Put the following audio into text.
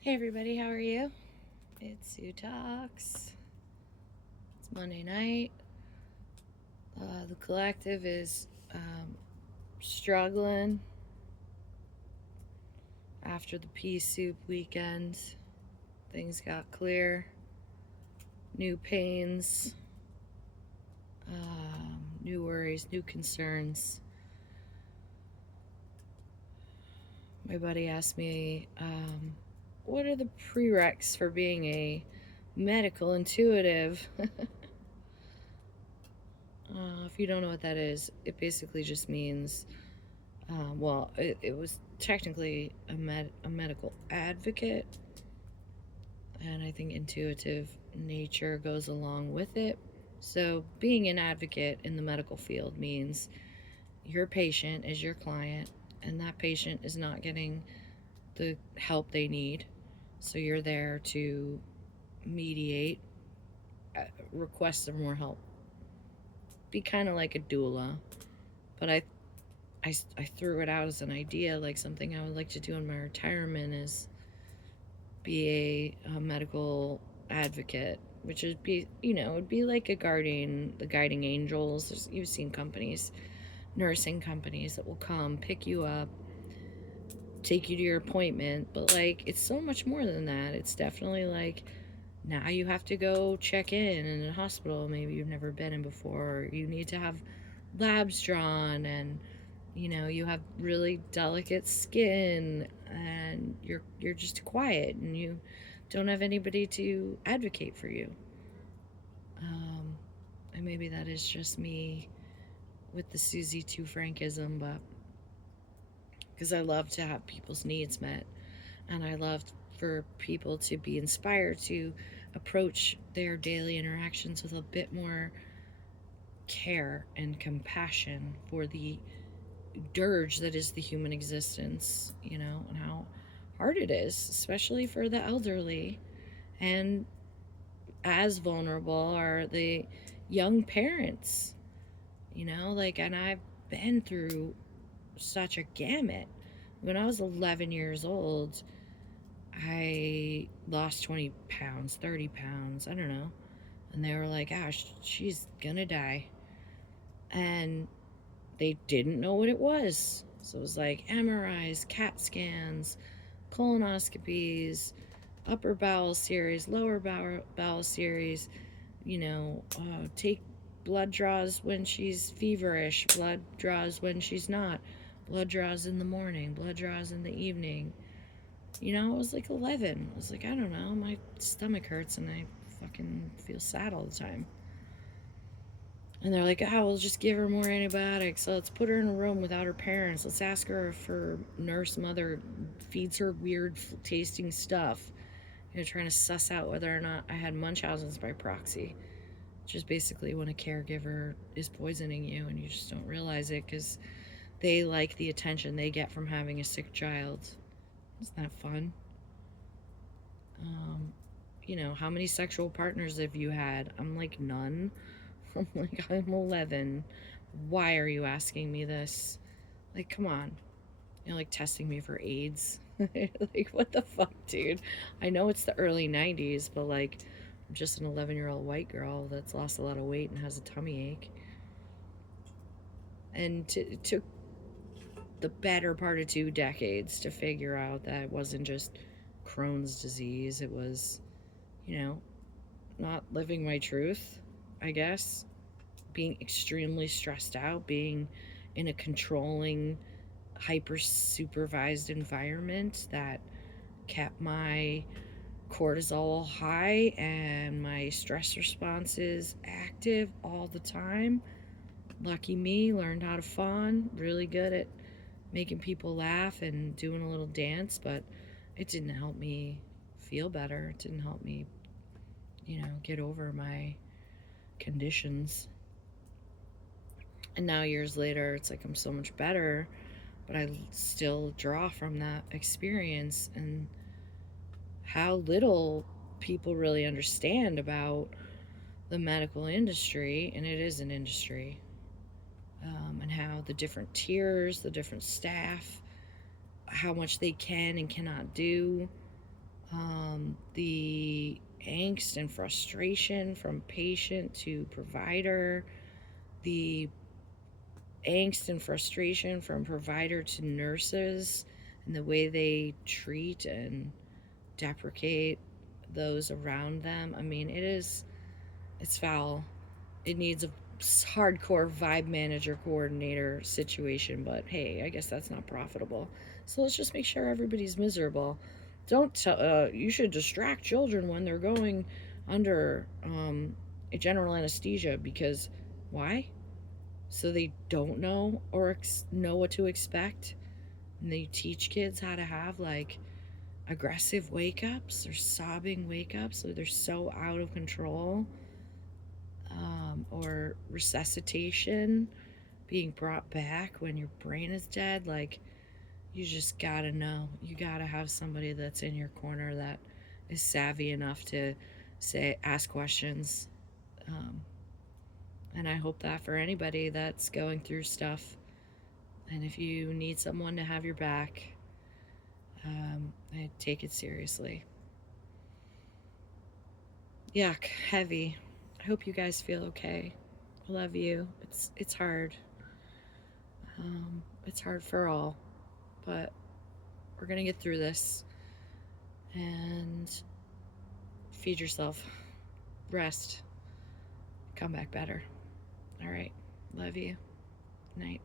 Hey everybody, how are you? It's Sue Talks. It's Monday night. The collective is struggling after the pea soup weekend. Things got clear, new pains, new worries, new concerns. My buddy asked me, what are the prereqs for being a medical intuitive? If you don't know what that is, it basically just means, it was technically a medical advocate, and I think intuitive nature goes along with it. So, being an advocate in the medical field means your patient is your client, and that patient is not getting the help they need. So, you're there to mediate, request some more help. Be kind of like a doula, but I threw it out as an idea, like something I would like to do in my retirement is be a medical advocate, which would be, it'd be like a guardian, the guiding angels. You've seen companies, nursing companies that will come pick you up, take you to your appointment, but like it's so much more than that. It's definitely like now you have to go check in a hospital maybe you've never been in before. You need to have labs drawn, and you have really delicate skin, and you're just quiet, and you don't have anybody to advocate for you. And maybe that is just me with the Susie 2 Frankism, but because I love to have people's needs met, and I love for people to be inspired to approach their daily interactions with a bit more care and compassion for the dirge that is the human existence, and how hard it is, especially for the elderly. And as vulnerable are the young parents, and I've been through such a gamut. When I was 11 years old, I lost 20 pounds, 30 pounds, I don't know. And they were like, she's gonna die. And they didn't know what it was. So it was like MRIs, CAT scans, colonoscopies, upper bowel series, lower bowel series, take blood draws when she's feverish, blood draws when she's not, blood draws in the morning, blood draws in the evening. I was like 11. I was like, I don't know, my stomach hurts and I fucking feel sad all the time. And they're like, we'll just give her more antibiotics. So let's put her in a room without her parents. Let's ask her if her nurse mother feeds her weird tasting stuff. Trying to suss out whether or not I had Munchausen's by proxy, which is basically when a caregiver is poisoning you and you just don't realize it because they like the attention they get from having a sick child. Isn't that fun? Um, how many sexual partners have you had? I'm like, none. I'm like, I'm 11. Why are you asking me this? Like, come on. Like testing me for AIDS. Like, what the fuck, dude? I know it's the early 90s, but like, I'm just an 11-year-old white girl that's lost a lot of weight and has a tummy ache. And it took the better part of 2 decades to figure out that it wasn't just Crohn's disease. It was, you know, not living my truth, I guess. Being extremely stressed out, being in a controlling, hyper supervised environment that kept my cortisol high and my stress responses active all the time. Lucky me, learned how to fawn, really good at making people laugh and doing a little dance, but it didn't help me feel better. It didn't help me, get over my conditions. And now, years later, it's like I'm so much better, but I still draw from that experience and how little people really understand about the medical industry, and it is an industry, and how the different tiers, the different staff, how much they can and cannot do. The angst and frustration from patient to provider, the angst and frustration from provider to nurses, and the way they treat and deprecate those around them. I mean, it's foul. It needs a hardcore vibe manager coordinator situation, but hey, I guess that's not profitable. So let's just make sure everybody's miserable. Don't you should distract children when they're going under a general anesthesia, because why? So they don't know or know what to expect. And they teach kids how to have like aggressive wake ups or sobbing wake ups, so they're so out of control, or resuscitation, being brought back when your brain is dead. Like, you just gotta know. You gotta have somebody that's in your corner that is savvy enough to ask questions. Um, and I hope that for anybody that's going through stuff, and if you need someone to have your back, I take it seriously. Yuck, heavy. I hope you guys feel okay. I love you. It's hard. It's hard for all, but we're gonna get through this. And feed yourself, rest, come back better. All right, love you. Night.